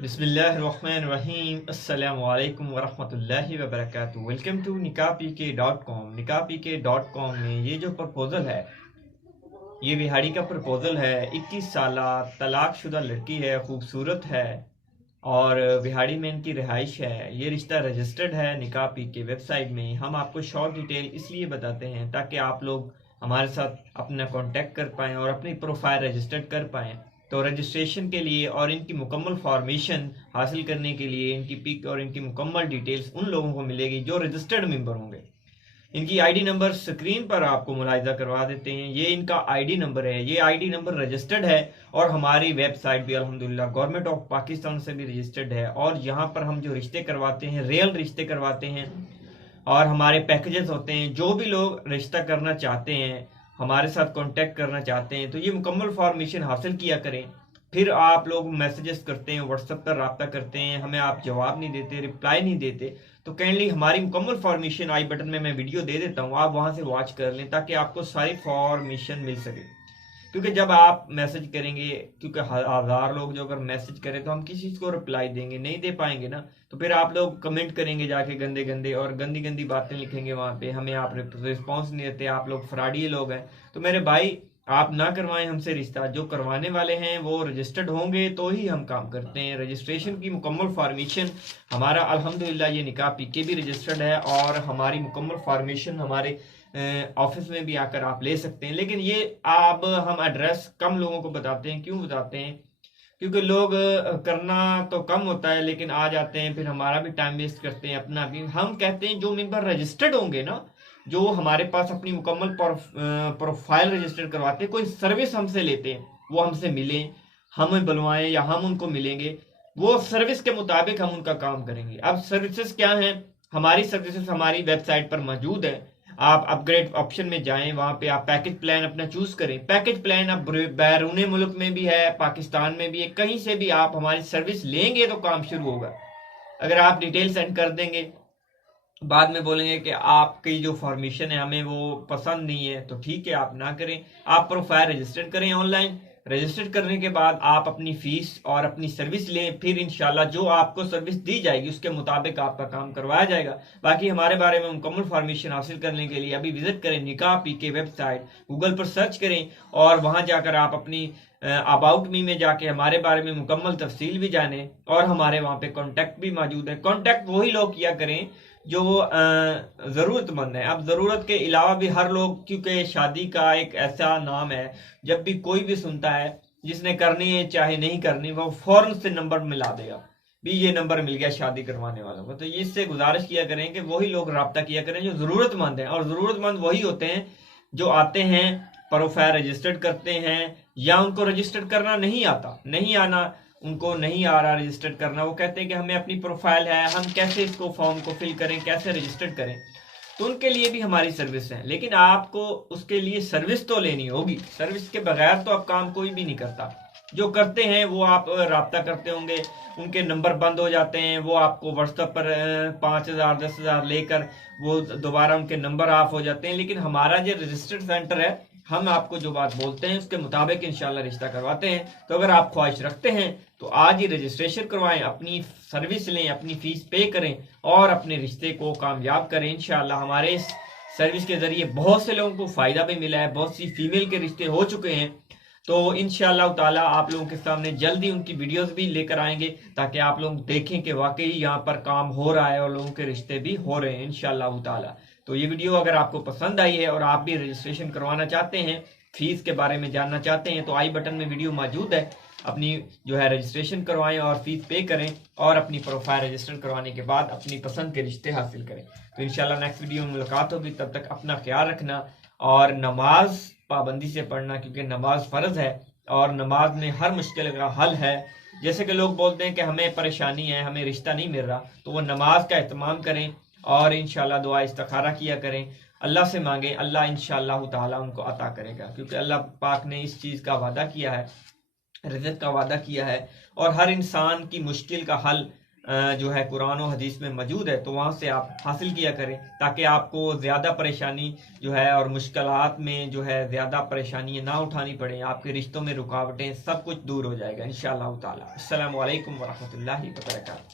बिस्मिल्लाहिर्रहमानिर्रहीम अस्सलामु अलैकुम वरहमतुल्लाहि वबरकातुहू। Welcome to nikahpk.com। nikahpk.com में ये जो प्रपोज़ल है, ये विहाड़ी का प्रपोज़ल है। 21 साल तलाकशुदा लड़की है, खूबसूरत है और विहाड़ी में इनकी रिहाइश है। ये रिश्ता रजिस्टर्ड है निकाह पी के वेबसाइट में। हम आपको शॉर्ट डिटेल इसलिए बताते हैं ताकि आप लोग हमारे साथ अपना कांटेक्ट कर पाएँ और अपनी प्रोफाइल रजिस्टर्ड कर पाएँ। तो रजिस्ट्रेशन के लिए और इनकी मुकम्मल फॉर्मेशन हासिल करने के लिए इनकी पिक और इनकी मुकम्मल डिटेल्स उन लोगों को मिलेगी जो रजिस्टर्ड मेंबर होंगे। इनकी आईडी नंबर स्क्रीन पर आपको मुलाहिजा करवा देते हैं। ये इनका आईडी नंबर है, ये आईडी नंबर रजिस्टर्ड है और हमारी वेबसाइट भी अल्हम्दुलिल्लाह गवर्नमेंट ऑफ पाकिस्तान से भी रजिस्टर्ड है। और यहाँ पर हम जो रिश्ते करवाते हैं रियल रिश्ते करवाते हैं और हमारे पैकेजेस होते हैं। जो भी लोग रिश्ता करना चाहते हैं, हमारे साथ कांटेक्ट करना चाहते हैं, तो ये मुकम्मल फॉर्मेशन हासिल किया करें। फिर आप लोग मैसेजेस करते हैं, व्हाट्सएप पर रब्ता करते हैं, हमें आप जवाब नहीं देते, रिप्लाई नहीं देते, तो काइंडली हमारी मुकम्मल फॉर्मेशन आई बटन में मैं वीडियो दे देता हूँ, आप वहाँ से वॉच कर लें ताकि आपको सारी फॉर्मेशन मिल सके। क्योंकि जब आप मैसेज करेंगे, क्योंकि हजार लोग जो अगर मैसेज करें तो हम किसी चीज़ को रिप्लाई देंगे, नहीं दे पाएंगे ना, तो फिर आप लोग कमेंट करेंगे जाके गंदे गंदे और गंदी गंदी बातें लिखेंगे वहाँ पे, हमें आप रिस्पॉन्स नहीं देते, आप लोग फ्रॉडी लोग हैं। तो मेरे भाई, आप ना करवाएं हमसे रिश्ता। जो करवाने वाले हैं वो रजिस्टर्ड होंगे तो ही हम काम करते हैं। रजिस्ट्रेशन की मुकम्मल फॉर्मेशन हमारा अल्हम्दुलिल्लाह ये निकाह पीके भी रजिस्टर्ड है और हमारी मुकम्मल फॉर्मेशन हमारे ऑफिस में भी आकर आप ले सकते हैं। लेकिन ये अब हम एड्रेस कम लोगों को बताते हैं। क्यों बताते हैं? क्योंकि लोग करना तो कम होता है लेकिन आ जाते हैं, फिर हमारा भी टाइम वेस्ट करते हैं, अपना भी। हम कहते हैं जो मेंबर रजिस्टर्ड होंगे ना, जो हमारे पास अपनी मुकम्मल प्रोफाइल रजिस्टर करवाते हैं, कोई सर्विस हमसे लेते हैं, वो हमसे मिलें, हमें बुलवाएं या हम उनको मिलेंगे, वो सर्विस के मुताबिक हम उनका काम करेंगे। अब सर्विसेज क्या हैं? हमारी सर्विसेज हमारी वेबसाइट पर मौजूद है। आप अपग्रेड ऑप्शन में जाएं, वहां पे आप पैकेज प्लान अपना चूज करें। पैकेज प्लान अब बैरून मुल्क में भी है, पाकिस्तान में भी है, कहीं से भी आप हमारी सर्विस लेंगे तो काम शुरू होगा। अगर आप डिटेल सेंड कर देंगे, बाद में बोलेंगे कि आपकी जो फॉर्मेशन है हमें वो पसंद नहीं है, तो ठीक है, आप ना करें। आप प्रोफाइल रजिस्टर करें ऑनलाइन। रजिस्टर करने के बाद आप अपनी फीस और अपनी सर्विस लें, फिर इंशाल्लाह जो आपको सर्विस दी जाएगी उसके मुताबिक आपका काम करवाया जाएगा। बाकी हमारे बारे में मुकम्मल फॉर्मेशन हासिल करने के लिए अभी विजिट करें निकाह पीके वेबसाइट, गूगल पर सर्च करें और वहां जाकर आप अपनी अबाउट मी में जाके हमारे बारे में मुकम्मल तफसील भी जाने। और हमारे वहाँ पे कॉन्टैक्ट भी मौजूद है। कॉन्टैक्ट वही लोग किया करें जो ज़रूरतमंद है। अब ज़रूरत के अलावा भी हर लोग, क्योंकि शादी का एक ऐसा नाम है, जब भी कोई भी सुनता है जिसने करनी है चाहे नहीं करनी, वो फौरन से नंबर मिला देगा, भी ये नंबर मिल गया शादी करवाने वालों को। तो इससे गुजारिश किया करें कि वही लोग रब्ता किया करें जो ज़रूरतमंद हैं। और ज़रूरतमंद वही होते हैं जो आते हैं, प्रोफाइल रजिस्टर्ड करते हैं, या उनको रजिस्टर्ड करना नहीं आता, नहीं आना, उनको नहीं आ रहा रजिस्टर्ड करना। वो कहते हैं कि हमें अपनी प्रोफाइल है, हम कैसे इसको फॉर्म को फिल करें, कैसे रजिस्टर्ड करें। तो उनके लिए भी हमारी सर्विस है, लेकिन आपको उसके लिए सर्विस तो लेनी होगी। सर्विस के बगैर तो अब काम कोई भी नहीं करता। जो करते हैं वो आप राब्ता करते होंगे, उनके नंबर बंद हो जाते हैं, वो आपको व्हाट्सएप पर 5,000 10,000 लेकर वो दोबारा उनके नंबर ऑफ हो जाते हैं। लेकिन हमारा जो रजिस्टर्ड सेंटर है, हम आपको जो बात बोलते हैं उसके मुताबिक इंशाल्लाह रिश्ता करवाते हैं। तो अगर आप ख्वाहिश रखते हैं तो आज ही रजिस्ट्रेशन करवाएं, अपनी सर्विस लें, अपनी फीस पे करें और अपने रिश्ते को कामयाब करें इंशाल्लाह। हमारे इस सर्विस के जरिए बहुत से लोगों को फायदा भी मिला है, बहुत सी फीमेल के रिश्ते हो चुके हैं। तो इंशाल्लाह ताला आप लोगों के सामने जल्दी उनकी वीडियोस भी लेकर आएंगे ताकि आप लोग देखें कि वाकई यहाँ पर काम हो रहा है और लोगों के रिश्ते भी हो रहे हैं इंशाल्लाह ताला। तो ये वीडियो अगर आपको पसंद आई है और आप भी रजिस्ट्रेशन करवाना चाहते हैं, फीस के बारे में जानना चाहते हैं, तो आई बटन में वीडियो मौजूद है। अपनी जो है रजिस्ट्रेशन करवाएं और फीस पे करें और अपनी प्रोफाइल रजिस्टर करवाने के बाद अपनी पसंद के रिश्ते हासिल करें। तो इंशाल्लाह नेक्स्ट वीडियो में मुलाकात होगी। तब तक अपना ख्याल रखना और नमाज पाबंदी से पढ़ना, क्योंकि नमाज फ़र्ज है और नमाज में हर मुश्किल का हल है। जैसे कि लोग बोलते हैं कि हमें परेशानी है, हमें रिश्ता नहीं मिल रहा, तो वो नमाज का एहतमाम करें और इंशाल्लाह दुआ इस्तिखारा किया करें, अल्लाह से मांगे, अल्लाह इंशाल्लाह ताला उनको अता करेगा। क्योंकि अल्लाह पाक ने इस चीज़ का वादा किया है, रिज़्क़ का वादा किया है और हर इंसान की मुश्किल का हल जो है कुरान और हदीस में मौजूद है, तो वहाँ से आप हासिल किया करें, ताकि आपको ज़्यादा परेशानी जो है और मुश्किलात में जो है ज़्यादा परेशानियाँ ना उठानी पड़े, आपके रिश्तों में रुकावटें सब कुछ दूर हो जाएगा इंशाअल्लाह ताला। अस्सलामु अलैकुम वरहमतुल्लाहि वबरकातुहू।